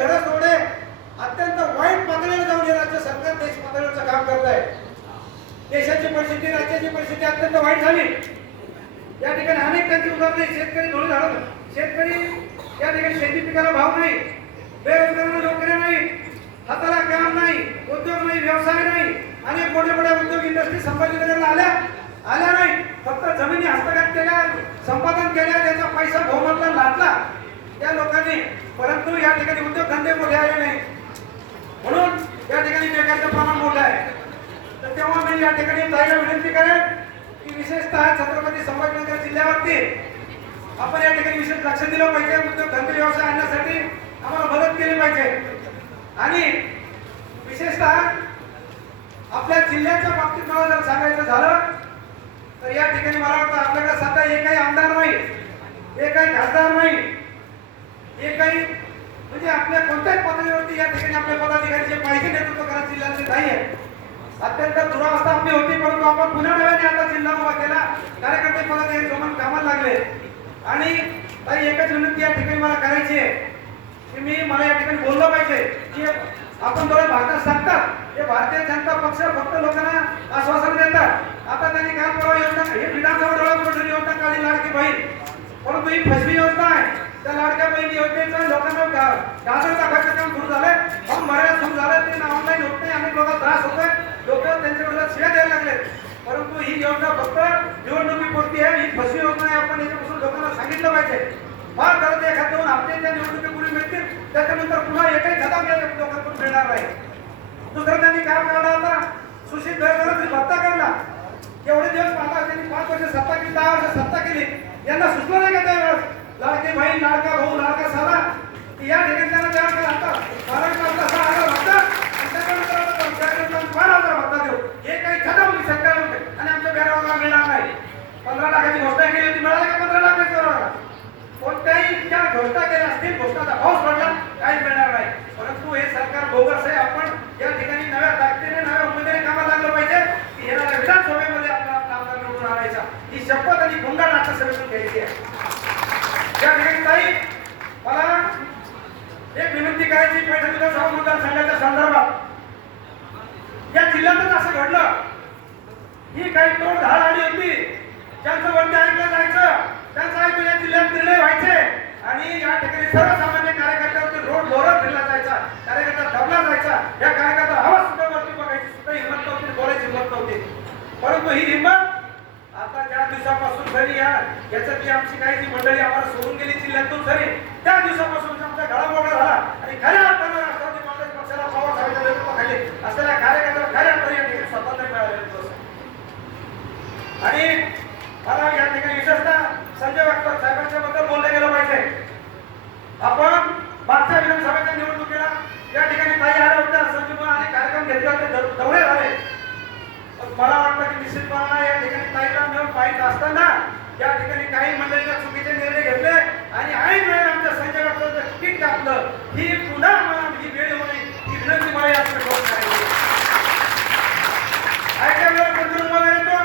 घरं सोडे अत्यंत वाईट पातळीवर जाऊन हे राज्य सरकार देश पातळीवरचं काम करत आहे देशाची परिस्थिती राज्याची परिस्थिती अत्यंत वाईट झाली. या ठिकाणी अनेक त्यांची उदाहरणे शेतकरी धुळे झालं. शेतकरी या ठिकाणी शेती पिकाला भाव नाही. बेरोजगारांना नोकऱ्या नाही. हाताला काम नाही. उद्योग नाही. व्यवसाय नाही. अनेक मोठ्या मोठ्या उद्योग इंडस्ट्री संभाजीनगरला आल्या. आल्या नाही. फक्त जमिनी हस्तगत केल्या संपादन केल्या त्याचा पैसा बहुमतला लाटला. त्या लोकांनी परंतु या ठिकाणी उद्योगधंदे मोठे आले नाही. म्हणून या ठिकाणी बेकारीचं प्रमाण मोठं आहे. तर तेव्हा मी या ठिकाणी जायला विनंती करेन की विशेषतः छत्रपती संभाजीनगर जिल्ह्यावरती आपण या ठिकाणी विशेष लक्ष दिलं पाहिजे. उद्योगधंदे व्यवसाय आणण्यासाठी आम्हाला मदत केली पाहिजे. आणि विशेषतः आपल्या जिल्ह्याच्या बाबतीत मला जर सांगायचं झालं तर या ठिकाणी मला वाटतं आपल्याकडे सध्या एकही आमदार नाही एकही खासदार नाही हे काही म्हणजे आपल्या कोणत्याच पदावरती या ठिकाणी आपल्या पदाधिकारी जे पाहिजे नेतृत्व करा जिल्ह्याचे नाही आहे अत्यंत दुरावस्था आपली होती परंतु आपण पुन्हा नव्याने आता जिल्हा उभा केला. कार्यकर्ते पदाधिकारी जोमान कामाला लागले. आणि ताई एकच विनंती या ठिकाणी मला करायची आहे की मी मला या ठिकाणी बोललं पाहिजे की आपण थोडे भारतात सांगतात. हे भारतीय जनता पक्ष फक्त लोकांना आश्वासन देतात. आता त्यांनी काय करावं योजना हे विधानसभा डोळ्यापुढे योजना काढली लाडकी बहीण. परंतु ही फसवी त्या लाडक्या बहीण योजनेचा लोकांना गा- कार्यक्रम सुरू झालाय. फॉर्म भरायला सुरू झालं ते ऑनलाईन होत नाही अनेक लोकांना त्रास होतोय. लोक त्यांच्याकडे शिव्या द्यायला लागले परंतु ही योजना फक्त निवडणुकीपुरती आहे ही फसवी योजना आहे. आपण याच्यापासून लोकांना सांगितलं पाहिजे. फार गरज एखाद दोन हप्ते त्या निवडणुकीपूर्वी मिळतील. त्याच्यानंतर पुन्हा एकही खाता लोकांकडून मिळणार नाही. दुसरं त्यांनी काय काढला होता सुशील बेरोजगार भत्ता काढला. एवढे दिवस पाहता त्यांनी पाच वर्ष सत्ता केली दहा वर्ष सत्ता केली. यांना सुचलं नाही का त्यावेळेस? लाडके बहीण लाडका भाऊ लाडका साला या ठिकाणी त्यांना द्यावं लागेल आता महाराष्ट्रात सहा हजार भत्ता त्याच्यानंतर बारा हजार देऊ. हे काही खतम होईल सरकार आणि आमच्या बेरोजगार मिळणार नाही. पंधरा लाखाची घोषणा केली होती. मिळाली का पंधरा लाख कोणत्याही ज्या घोषणा केल्या असतील घोषणाचा पाऊस पडला काही मिळणार नाही. परंतु हे सरकार बोगस आहे. आपण या ठिकाणी नव्या ताकदीने नव्या उमेदवारी कामाला लागलं पाहिजे की येणाऱ्या विधानसभेमध्ये आपला आमदार निवडून आणायचा ही शपथ आणि भुंगा नाट्य सभेतून घ्यायची आहे या ठिकाणी ताई मला एक विनंती करायची पैठण विधानसभा मतदारसंघाच्या संदर्भात. या जिल्ह्यातच असं घडलं. ही काही तोड धाड आली होती. ज्यांचं वरती ऐकलं जायचं त्यांचं ऐकून या जिल्ह्यात निर्णय व्हायचे. आणि या ठिकाणी सर्वसामान्य कार्यकर्त्यावरती रोड लोरत फिरला जायचा. कार्यकर्ता दबला जायचा. या कार्यकर्ता हवा सुद्धा वरती बघायची सुद्धा हिंमत नव्हती बोलायची हिंमत नव्हती. परंतु ही हिंमत दिवसापासून खरी या. याच्यातली आमची काही जी मंडळी आम्हाला सोडून गेली जिल्ह्यातून खरी त्या दिवसापासून आमचा गळामोगळा झाला. आणि खऱ्या अर्थानं राष्ट्रवादी काँग्रेस पक्षाला पवार साहेबांच्या नेतृत्वाखाली असलेल्या कार्यकर्त्याला खऱ्या अर्थाने या ठिकाणी स्वातंत्र्य मिळालेलं आणि मला या ठिकाणी विशेषतः संजय वागकर साहेबांच्या बद्दल बोललं गेलं पाहिजे. आपण मागच्या विधानसभेच्या निवडणुकीला या ठिकाणी काही आल्या होत्या संजय अनेक कार्यक्रम घेतले होते दौरे झाले. मला वाटतं की निश्चितपणाने ताईला असताना या ठिकाणी काही मंडळींना चुकीचे निर्णय घेतले आणि ऐन वेळेला आमच्या संजय तिकीट टाकलं ही पुन्हा मला ही वेळ होणे ही विनंती मला या ऐका वेळेला कोणतरी येतो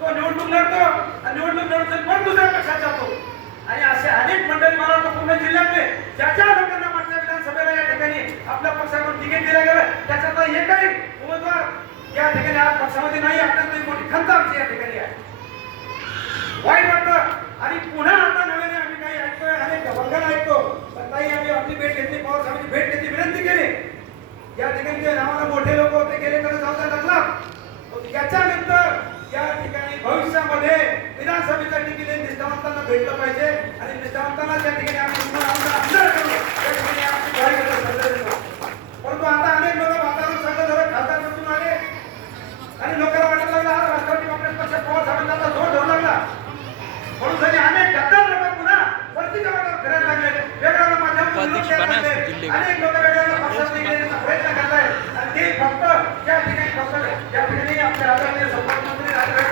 तो? निवडणूक लढतो आणि निवडणूक लढतो पण दुसऱ्या पक्षात जातो. आणि असे अनेक मंडळी मला वाटतं पुणे जिल्ह्यातले ज्याच्या लोकांना मागच्या विधानसभेला या ठिकाणी आपल्या पक्षाकडून तिकीट दिलं गेलं त्याच्यातला एकही उमेदवार या ठिकाणी आज पक्षामध्ये नाही आपल्याला मोठी खंत आमची या ठिकाणी आहे. वाईट वाटतं. आणि पुन्हा आता नव्याने आम्ही काही ऐकतोय अनेक वर्गाला ऐकतो. पण काही आम्ही आपली भेट घेतली पवार साहेबांची भेट घेतली विनंती केली. या ठिकाणी जे नावाला मोठे लोक होते गेले तर जाऊ लागला याच्यानंतर या ठिकाणी भविष्यामध्ये विधानसभेच्या ठिकाणी निष्ठावंतांना भेटलं पाहिजे. आणि निष्ठावंतांना त्या ठिकाणी आम्ही पुन्हा आमचा आमदार करू या ठिकाणी आमची ग्वाही देतो, संदेश देतो. परंतु आता अनेक लोक वातावरण सगळं झालं खासदार नसून आले आणि लोकांना वाटत लागलं आज राष्ट्रवादी काँग्रेस पक्ष पवार साहेबांचा जोर धरू लागला म्हणून त्यांनी अनेक गद्दार लोक पुन्हा वरतीच्या वाटावर फिरायला लागले वेगवेगळ्या माध्यमातून विरोध करायला लागले. अनेक लोक वेगवेगळ्या पक्षात येण्याचा प्रयत्न करतायत आणि ते फक्त या ठिकाणी फक्त या ठिकाणी आपल्या आदरणीय